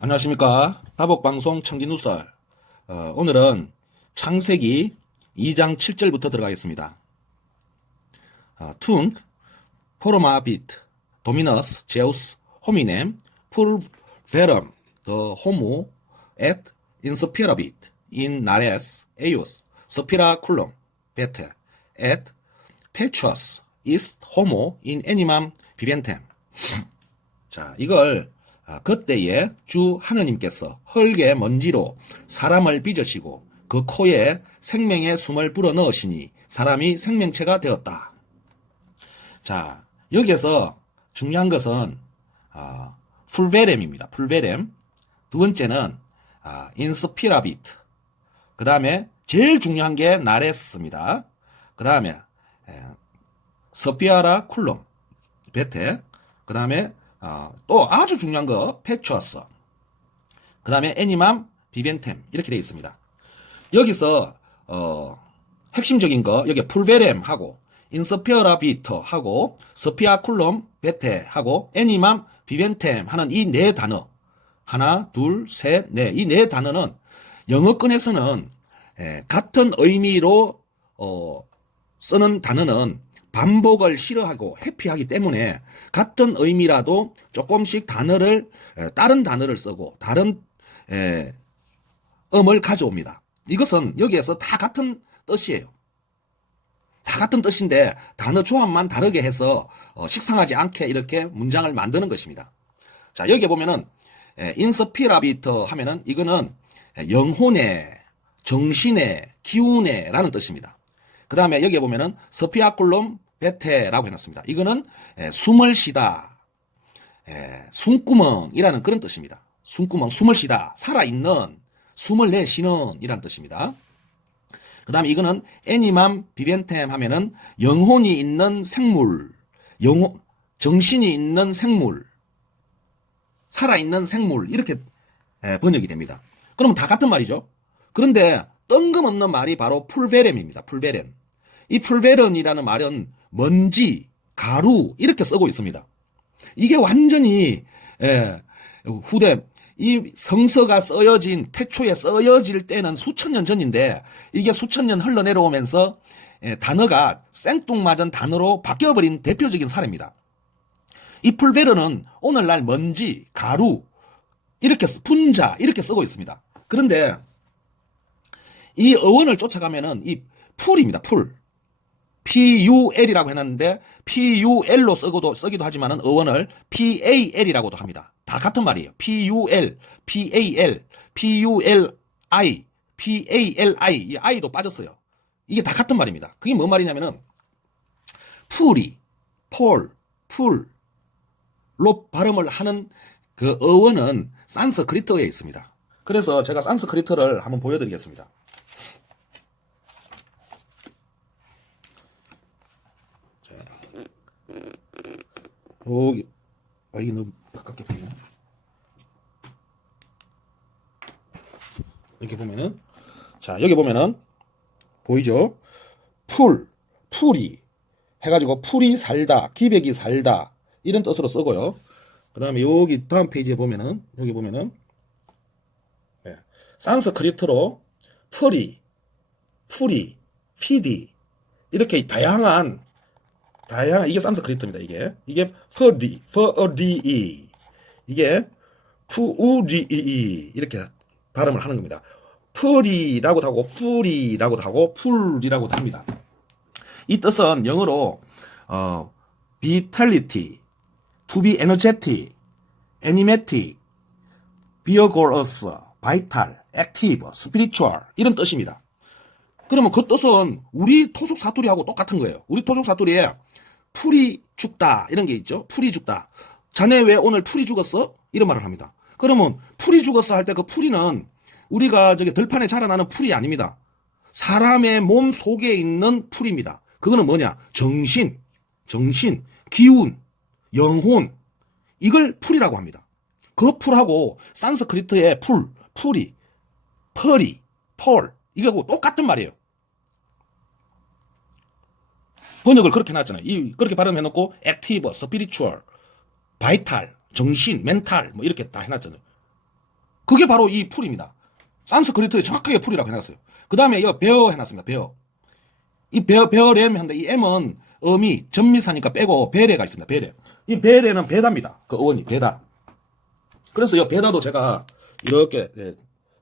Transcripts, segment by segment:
안녕하십니까. 다복방송 청진누설. 오늘은 창세기 2장 7절부터 들어가겠습니다. 툰, 포로마비트, 도미너스, 제우스, 호미넴, 풀베럼, 더 호무, 앳, 인스피라비트, 인 나레스, 에이오스, 스피라쿨럼, 베테, 앳, 페추어스, 이스트, 호모, 인 애니맘, 비벤템. 자, 이걸 그때에 주 하느님께서 흙의 먼지로 사람을 빚으시고 그 코에 생명의 숨을 불어넣으시니 사람이 생명체가 되었다. 자, 여기에서 중요한 것은 풀베렘입니다. 풀베렘. 두 번째는 인스피라비트. 그 다음에 제일 중요한 게 나레스입니다. 그 다음에 서피아라 쿨럼, 베테. 그 다음에 또 아주 중요한 거 패추어스. 그 다음에 애니맘, 비벤템 이렇게 되어 있습니다. 여기서 핵심적인 거 여기 풀베렘하고 인스페어라비터하고 스피아쿨럼 베테하고 애니맘, 비벤템 하는 이 네 단어, 하나, 둘, 셋, 넷, 이 네 단어는 영어권에서는 같은 의미로 쓰는 단어는 반복을 싫어하고 회피하기 때문에 같은 의미라도 조금씩 다른 단어를 쓰고 다른 음을 가져옵니다. 이것은 여기에서 다 같은 뜻이에요. 다 같은 뜻인데 단어 조합만 다르게 해서 식상하지 않게 이렇게 문장을 만드는 것입니다. 자, 여기에 보면은 인스피라비터 하면은 이거는 영혼의, 정신의, 기운의 라는 뜻입니다. 그 다음에 여기에 보면은 스피아쿨럼 베테라고 해놨습니다. 이거는 숨을 쉬다, 숨구멍이라는 그런 뜻입니다. 숨구멍, 숨을 쉬다, 살아있는, 숨을 내쉬는 이라는 뜻입니다. 그 다음에 이거는 애니맘 비벤템 하면은 영혼이 있는 생물, 정신이 있는 생물, 살아있는 생물 이렇게 번역이 됩니다. 그러면 다 같은 말이죠. 그런데 뜬금없는 말이 바로 풀베렘입니다. 풀베렘. 이 풀베렘이라는 말은 먼지, 가루 이렇게 쓰고 있습니다. 이게 완전히 후대 이 성서가 쓰여진 태초에 쓰여질 때는 수천 년 전인데 이게 수천 년 흘러내려오면서 단어가 생뚱맞은 단어로 바뀌어버린 대표적인 사례입니다. 이 풀베르는 오늘날 먼지, 가루 이렇게 분자 이렇게 쓰고 있습니다. 그런데 이 어원을 쫓아가면은 이 풀입니다. 풀. PUL이라고 해놨는데 PUL로 쓰기도 하지만은 어원을 PAL이라고도 합니다. 다 같은 말이에요. PUL, PAL, PULI, PALI. 이 I도 빠졌어요. 이게 다 같은 말입니다. 그게 뭔 말이냐면은 풀이, 풀로 발음을 하는 그 어원은 산스크리트어에 있습니다. 그래서 제가 산스크리트를 한번 보여드리겠습니다. 여기, 이게 너무 가깝게 보이네. 이렇게 보면은, 자, 여기 보면은, 보이죠? 풀이, 해가지고 풀이 살다, 기백이 살다, 이런 뜻으로 쓰고요. 그 다음에 여기 다음 페이지에 보면은, 여기 보면은, 산스크리트로 풀이, 피디, 이렇게 다양한 이게 산스크리트입니다. 이게 퍼리, 이게 푸우리 이렇게 발음을 하는 겁니다. 풀이라고도 하고 풀이라고도 하고 풀이라고도 합니다. 이 뜻은 영어로 vitality, to be energetic, animatic, vigorous, vital, active, spiritual 이런 뜻입니다. 그러면 그 뜻은 우리 토속 사투리하고 똑같은 거예요. 우리 토속 사투리에 풀이 죽다 이런 게 있죠. 풀이 죽다. 자네 왜 오늘 풀이 죽었어? 이런 말을 합니다. 그러면 풀이 죽었어 할 때 그 풀이는 우리가 저기 들판에 자라나는 풀이 아닙니다. 사람의 몸 속에 있는 풀입니다. 그거는 뭐냐? 정신, 기운, 영혼 이걸 풀이라고 합니다. 그 풀하고 산스크리트의 풀이, 펄이, 펄 이거하고 똑같은 말이에요. 번역을 그렇게 해놨잖아요. 그렇게 발음해놓고 액티브, 스피리추얼, 바이탈, 정신, 멘탈 뭐 이렇게 다 해놨잖아요. 그게 바로 이 풀입니다. 산스크리트에 정확하게 풀이라고 해놨어요. 그 다음에 이 베어 해놨습니다. 베어. 이 베어렘 한데 이 M은 음이 전미사니까 빼고 베레가 있습니다. 베레. 이 베레는 베다입니다. 그 어원이 베다. 그래서 이 베다도 제가 이렇게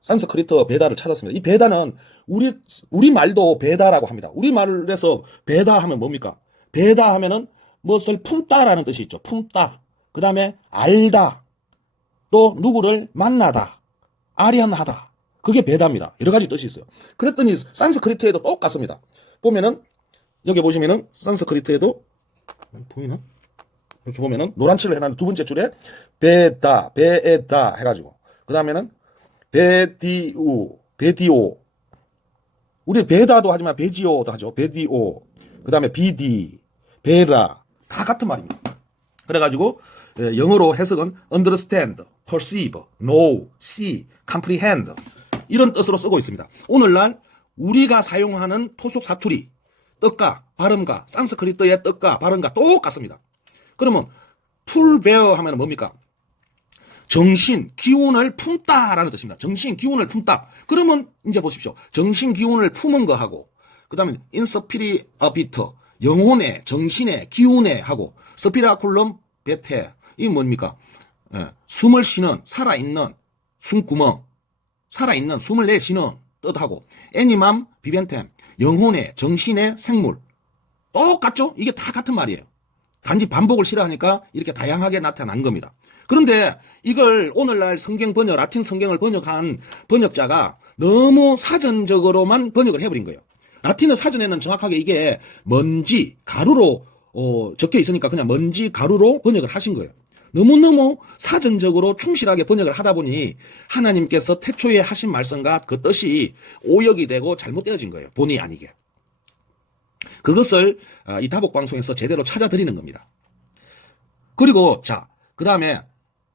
산스크리트 베다를 찾았습니다. 이 베다는 우리 말도 베다라고 합니다. 우리 말에서 베다 하면 뭡니까? 베다 하면은 무엇을 품다라는 뜻이 있죠. 품다. 그 다음에 알다. 또 누구를 만나다. 아련하다. 그게 베다입니다. 여러 가지 뜻이 있어요. 그랬더니 산스크리트에도 똑같습니다. 보면은 여기 보시면은 산스크리트에도 보이나? 이렇게 보면은 노란 칠을 해놨는데 두 번째 줄에 베다, 베에다 해가지고 그 다음에는 베디오. 우리 베다도 하지만 베지오도 하죠. 베디오. 그 다음에 비디, 베라 다 같은 말입니다. 그래가지고 영어로 해석은 understand, perceive, know, see, comprehend 이런 뜻으로 쓰고 있습니다. 오늘날 우리가 사용하는 토속 사투리 뜻과 발음과 산스크리트의 뜻과 발음과 똑같습니다. 그러면 풀베어 하면 뭡니까? 정신, 기운을 품다라는 뜻입니다. 정신, 기운을 품다. 그러면 이제 보십시오. 정신, 기운을 품은 거하고 그 다음에 인스피리어비트, 영혼의, 정신의, 기운의 하고 스피라쿨럼 베테 이 뭡니까? 숨을 쉬는, 살아있는 숨구멍, 살아있는 숨을 내쉬는 뜻하고 애니맘 비벤템, 영혼의, 정신의 생물 똑같죠? 이게 다 같은 말이에요. 단지 반복을 싫어하니까 이렇게 다양하게 나타난 겁니다. 그런데 이걸 오늘날 성경 번역, 라틴 성경을 번역한 번역자가 너무 사전적으로만 번역을 해버린 거예요. 라틴어 사전에는 정확하게 이게 먼지, 가루로 적혀 있으니까 그냥 먼지, 가루로 번역을 하신 거예요. 너무너무 사전적으로 충실하게 번역을 하다 보니 하나님께서 태초에 하신 말씀과 그 뜻이 오역이 되고 잘못되어진 거예요. 본의 아니게. 그것을 이 다복방송에서 제대로 찾아드리는 겁니다. 그리고 자, 그 다음에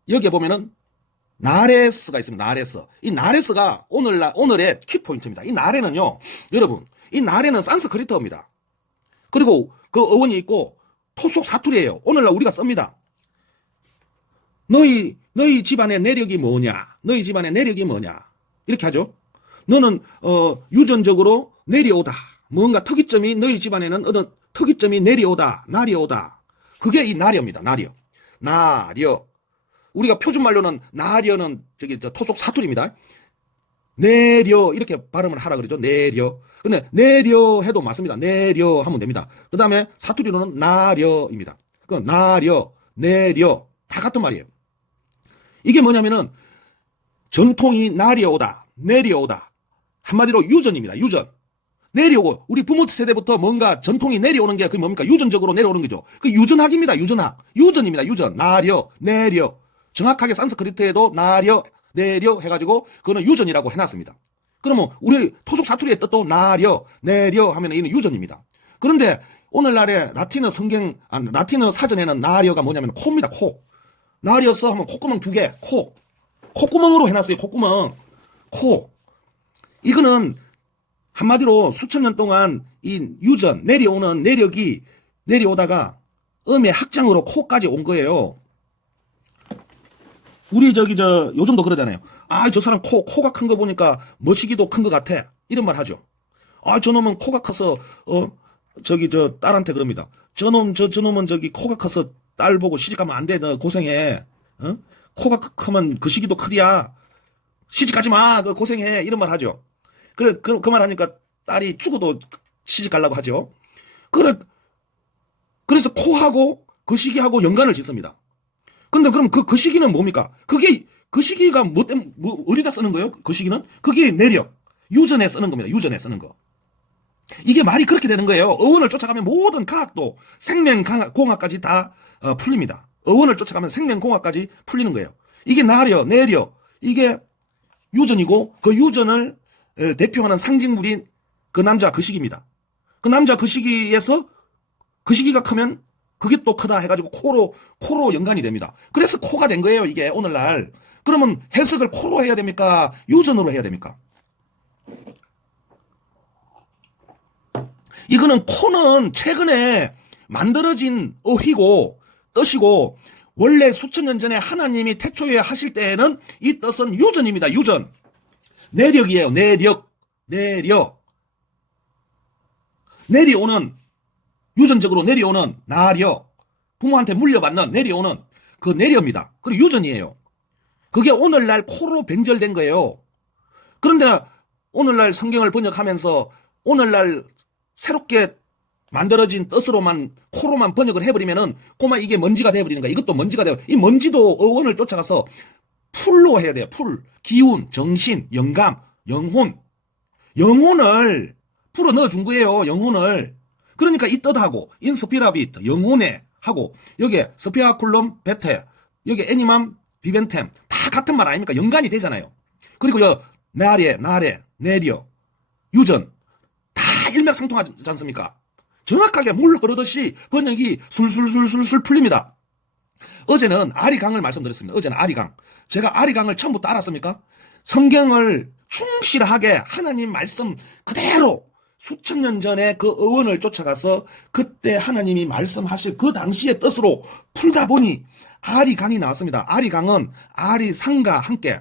여기에 보면은 나레스가 있습니다. 나레스. 이 나레스가 오늘의 키포인트입니다. 이 나레는요, 여러분, 이 나레는 산스크리트어입니다. 그리고 그 어원이 있고 토속 사투리예요. 오늘날 우리가 씁니다. 너희 집안의 내력이 뭐냐? 너희 집안의 내력이 뭐냐? 이렇게 하죠. 너는 유전적으로 내려오다. 뭔가 특이점이 너희 집안에는 어떤 특이점이 내려오다. 그게 이 나려입니다. 나려. 우리가 표준말로는 나려는 토속 사투리입니다. 내려 이렇게 발음을 하라 그러죠. 내려. 근데 내려 해도 맞습니다. 내려 하면 됩니다. 그 다음에 사투리로는 나려입니다. 그 나려, 내려 다 같은 말이에요. 이게 뭐냐면은 전통이 나려오다, 내려오다. 한마디로 유전입니다. 유전. 내려오고 우리 부모 세대부터 뭔가 전통이 내려오는 게 그게 뭡니까? 유전적으로 내려오는 거죠. 그 유전학입니다. 유전학. 유전입니다. 유전. 나려, 내려. 정확하게 산스크리트에도 나려, 내려 해가지고 그거는 유전이라고 해놨습니다. 그러면 우리 토속 사투리의 뜻도 나려, 내려 하면 이는 유전입니다. 그런데 오늘날의 라틴어 라틴어 사전에는 나려가 뭐냐면 코입니다. 코. 나려 써 하면 콧구멍 2개, 코. 콧구멍으로 해놨어요. 콧구멍. 코. 이거는 한마디로 수천 년 동안 이 유전, 내려오는 내력이 내려오다가 음의 확장으로 코까지 온 거예요. 우리 요즘도 그러잖아요. 아, 저 사람 코가 큰 거 보니까 머시기도 큰 것 같아. 이런 말 하죠. 아, 저놈은 코가 커서, 딸한테 그럽니다. 저놈은 코가 커서 딸 보고 시집가면 안 돼. 너 고생해. 코가 크면 그 시기도 크디야. 시집가지 마. 그 고생해. 이런 말 하죠. 그 말 하니까 딸이 죽어도 시집 가려고 하죠. 그래서 코하고 그 시기하고 연관을 짓습니다. 근데 그럼 그 시기는 뭡니까? 그 시기가 어디다 쓰는 거예요? 그 시기는? 그게 내력. 유전에 쓰는 겁니다. 유전에 쓰는 거. 이게 말이 그렇게 되는 거예요. 어원을 쫓아가면 모든 과학도 생명공학까지 다 풀립니다. 어원을 쫓아가면 생명공학까지 풀리는 거예요. 이게 내려. 이게 유전이고 그 유전을 대표하는 상징물인 그 남자 그 시기입니다. 그 남자 그 시기에서 그 시기가 크면 그게 또 크다 해가지고 코로 연관이 됩니다. 그래서 코가 된 거예요, 이게 오늘날. 그러면 해석을 코로 해야 됩니까? 유전으로 해야 됩니까? 이거는 코는 최근에 만들어진 어휘고 뜻이고 원래 수천 년 전에 하나님이 태초에 하실 때에는 이 뜻은 유전입니다. 유전. 내력이에요. 내력. 내려오는, 유전적으로 내려오는 나력. 부모한테 물려받는 내려오는 그 내려입니다. 그리고 유전이에요. 그게 오늘날 코로 변절된 거예요. 그런데 오늘날 성경을 번역하면서 오늘날 새롭게 만들어진 뜻으로만 코로만 번역을 해버리면은 꼬마 이게 먼지가 돼버리는 거야. 이것도 먼지가 돼버려. 이 먼지도 어원을 쫓아가서 풀로 해야 돼요. 풀, 기운, 정신, 영감, 영혼을 풀어 넣어준 거예요. 영혼을. 그러니까 이 뜻하고 인스피라비트 영혼에 하고 여기에 스피아쿨럼 베테 여기 애니맘 비벤템 다 같은 말 아닙니까? 연관이 되잖아요. 그리고 나래 내려 유전 다 일맥상통하지 않습니까? 정확하게 물 흐르듯이 번역이 술술술술술 풀립니다. 어제는 아리강을 말씀드렸습니다. 어제는 아리강. 제가 아리강을 처음부터 알았습니까? 성경을 충실하게 하나님 말씀 그대로 수천 년 전에 그 어원을 쫓아가서 그때 하나님이 말씀하실 그 당시의 뜻으로 풀다 보니 아리강이 나왔습니다. 아리강은 아리산과 함께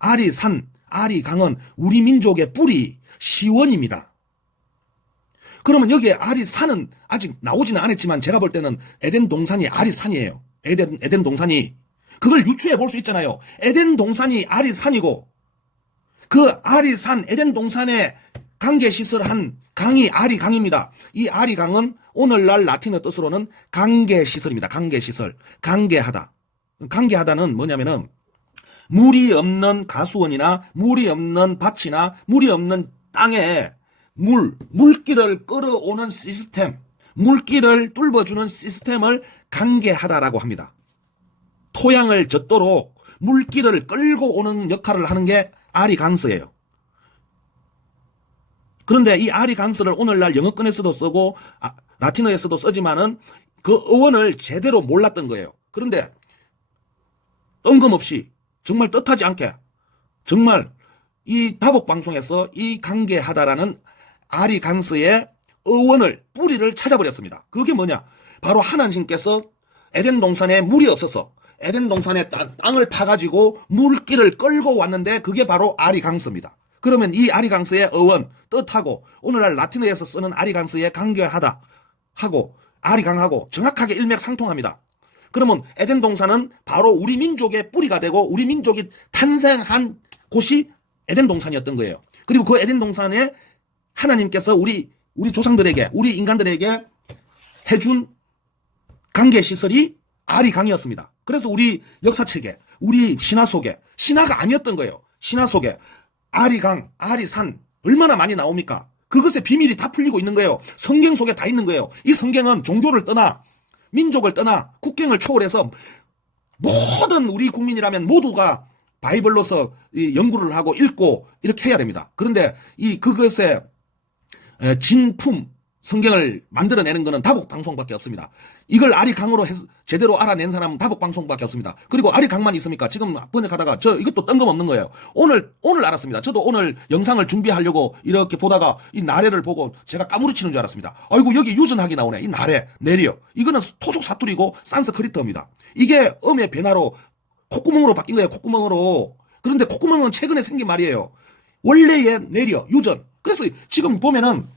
아리강은 우리 민족의 뿌리 시원입니다. 그러면 여기에 아리산은 아직 나오지는 않았지만 제가 볼 때는 에덴 동산이 아리산이에요. 에덴 동산이 그걸 유추해 볼 수 있잖아요. 에덴 동산이 아리산이고 그 아리산 에덴 동산에 강계시설한 강이 아리강입니다. 이 아리강은 오늘날 라틴어 뜻으로는 강계시설입니다. 강계시설. 강계하다. 강계하다는 뭐냐면은 물이 없는 가수원이나 물이 없는 밭이나 물이 없는 땅에 물길을 끌어오는 시스템, 물길을 뚫어주는 시스템을 강계하다라고 합니다. 토양을 젖도록 물길을 끌고 오는 역할을 하는 게 아리강스예요. 그런데 이 아리강스를 오늘날 영어권에서도 쓰고 라틴어에서도 쓰지만은 그 어원을 제대로 몰랐던 거예요. 그런데 뜬금없이 정말 뜻하지 않게 정말 이 다복방송에서 이 강계하다라는 아리강스의 어원을 뿌리를 찾아버렸습니다. 그게 뭐냐? 바로 하나님께서 에덴 동산에 물이 없어서 에덴 동산에 땅을 파가지고 물길을 끌고 왔는데 그게 바로 아리강스입니다. 그러면 이 아리강스의 어원, 뜻하고 오늘날 라틴어에서 쓰는 아리강스의 강계하다 하고 아리강하고 정확하게 일맥상통합니다. 그러면 에덴 동산은 바로 우리 민족의 뿌리가 되고 우리 민족이 탄생한 곳이 에덴 동산이었던 거예요. 그리고 그 에덴 동산에 하나님께서 우리 조상들에게 우리 인간들에게 해준 강계시설이 아리강이었습니다. 그래서 우리 역사책에 우리 신화 속에 신화가 아니었던 거예요. 신화 속에 아리강, 아리산 얼마나 많이 나옵니까? 그것의 비밀이 다 풀리고 있는 거예요. 성경 속에 다 있는 거예요. 이 성경은 종교를 떠나 민족을 떠나 국경을 초월해서 모든 우리 국민이라면 모두가 바이블로서 연구를 하고 읽고 이렇게 해야 됩니다. 그런데 그것의 진품 성경을 만들어내는 것은 다복방송밖에 없습니다. 이걸 아리강으로 제대로 알아낸 사람은 다복방송밖에 없습니다. 그리고 아리강만 있습니까? 지금 번역하다가 이것도 뜬금없는 거예요. 오늘 알았습니다. 저도 오늘 영상을 준비하려고 이렇게 보다가 이 나래를 보고 제가 까무리치는 줄 알았습니다. 아이고 여기 유전학이 나오네. 이 나래, 내려. 이거는 토속 사투리고 산스크리트어입니다. 이게 음의 변화로 콧구멍으로 바뀐 거예요. 콧구멍으로. 그런데 콧구멍은 최근에 생긴 말이에요. 원래의 내려, 유전. 그래서 지금 보면은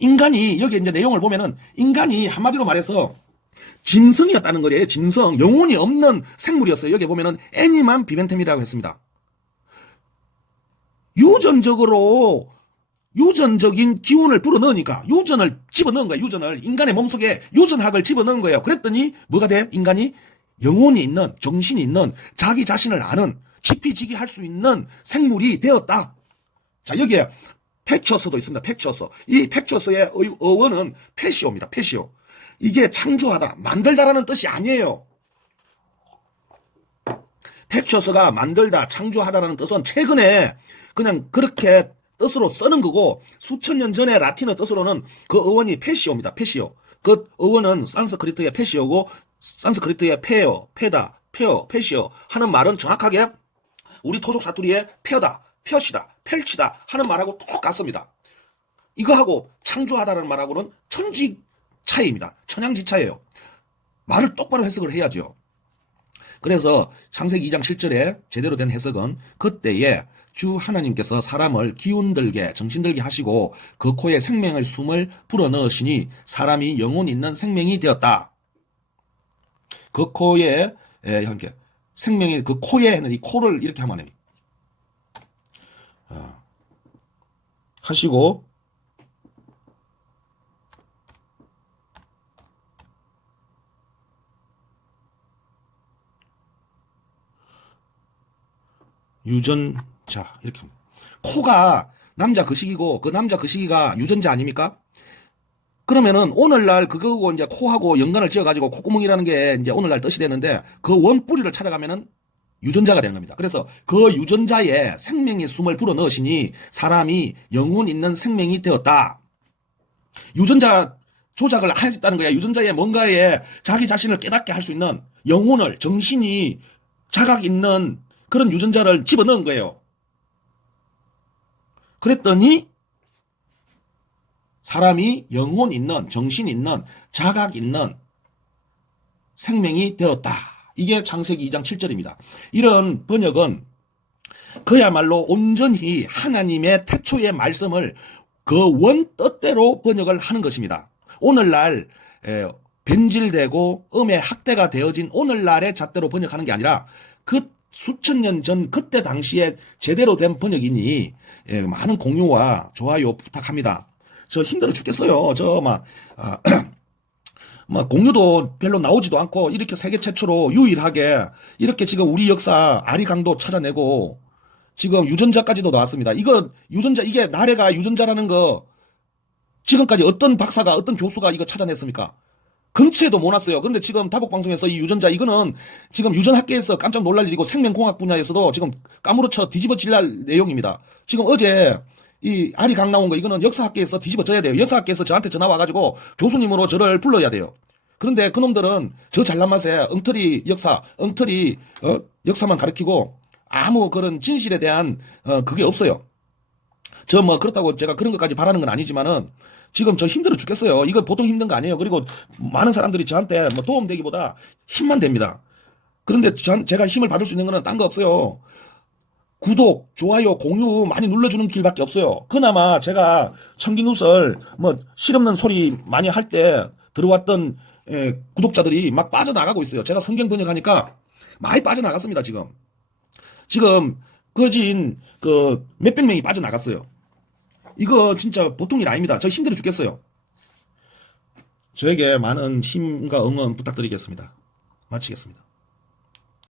인간이 여기 이제 내용을 보면은 인간이 한마디로 말해서 짐승이었다는 거예요. 짐승, 영혼이 없는 생물이었어요. 여기 보면은 애니만 비벤템이라고 했습니다. 유전적인 기운을 불어넣으니까 유전을 집어넣은 거예요. 유전을 인간의 몸속에 유전학을 집어넣은 거예요. 그랬더니 뭐가 돼? 인간이 영혼이 있는, 정신이 있는, 자기 자신을 아는, 지피지기할 수 있는 생물이 되었다. 자, 여기에 팩처스도 있습니다. 팩처스. 이 팩처스의 어원은 페시오입니다. 페시오. 이게 창조하다, 만들다라는 뜻이 아니에요. 팩처스가 만들다, 창조하다라는 뜻은 최근에 그냥 그렇게 뜻으로 쓰는 거고 수천 년 전에 라틴어 뜻으로는 그 어원이 페시오입니다. 페시오. 그 어원은 산스크리트의 페시오고 산스크리트의 페어, 페다, 페어, 페시오 하는 말은 정확하게 우리 토속 사투리의 페어다, 펴시다, 펼치다 하는 말하고 똑같습니다. 이거하고 창조하다는 말하고는 천지 차이입니다. 천양지 차이예요. 말을 똑바로 해석을 해야죠. 그래서 창세기 2장 7절에 제대로 된 해석은 그때에 주 하나님께서 사람을 기운들게 정신들게 하시고 그 코에 생명의 숨을 불어넣으시니 사람이 영혼 있는 생명이 되었다. 그 코에 이렇게 생명이 그 코에 이 코를 이렇게 하면 하시고 유전자 이렇게 합니다. 코가 남자 그 시기고 그 남자 그 시기가 유전자 아닙니까? 그러면은 오늘날 그거고 이제 코하고 연관을 지어가지고 콧구멍이라는 게 이제 오늘날 뜻이 되는데 그 원뿌리를 찾아가면은 유전자가 되는 겁니다. 그래서 그 유전자에 생명의 숨을 불어 넣으시니 사람이 영혼 있는 생명이 되었다. 유전자 조작을 하셨다는 거야. 유전자에 뭔가에 자기 자신을 깨닫게 할 수 있는 영혼을 정신이 자각 있는 그런 유전자를 집어넣은 거예요. 그랬더니 사람이 영혼 있는 정신 있는 자각 있는 생명이 되었다. 이게 창세기 2장 7절입니다. 이런 번역은 그야말로 온전히 하나님의 태초의 말씀을 그 원뜻대로 번역을 하는 것입니다. 오늘날 변질되고 음의 학대가 되어진 오늘날의 잣대로 번역하는 게 아니라 그 수천 년 전 그때 당시에 제대로 된 번역이니 많은 공유와 좋아요 부탁합니다. 저 힘들어 죽겠어요. 막 공유도 별로 나오지도 않고 이렇게 세계 최초로 유일하게 이렇게 지금 우리 역사 아리강도 찾아내고 지금 유전자까지도 나왔습니다. 이거 유전자 이게 나래가 유전자라는 거 지금까지 어떤 박사가 어떤 교수가 이거 찾아냈습니까? 근처에도 못 왔어요. 그런데 지금 다복방송에서 이 유전자 이거는 지금 유전학계에서 깜짝 놀랄 일이고 생명공학 분야에서도 지금 까무러쳐 뒤집어질 내용입니다. 지금 어제 이 아리강 나온 거 이거는 역사학계에서 뒤집어져야 돼요. 역사학계에서 저한테 전화 와가지고 교수님으로 저를 불러야 돼요. 그런데 그놈들은 저 잘난 맛에 엉터리 역사, 엉터리 역사만 가르치고 아무 그런 진실에 대한 그게 없어요. 저 뭐 그렇다고 제가 그런 것까지 바라는 건 아니지만은 지금 저 힘들어 죽겠어요. 이거 보통 힘든 거 아니에요. 그리고 많은 사람들이 저한테 뭐 도움되기보다 힘만 됩니다. 그런데 제가 힘을 받을 수 있는 거는 딴 거 없어요. 구독, 좋아요, 공유 많이 눌러주는 길밖에 없어요. 그나마 제가 청기누설 뭐 실없는 소리 많이 할 때 들어왔던 구독자들이 막 빠져나가고 있어요. 제가 성경 번역하니까 많이 빠져나갔습니다. 지금 거진 그 몇백 명이 빠져나갔어요. 이거 진짜 보통 일 아닙니다. 저 힘들어 죽겠어요. 저에게 많은 힘과 응원 부탁드리겠습니다. 마치겠습니다.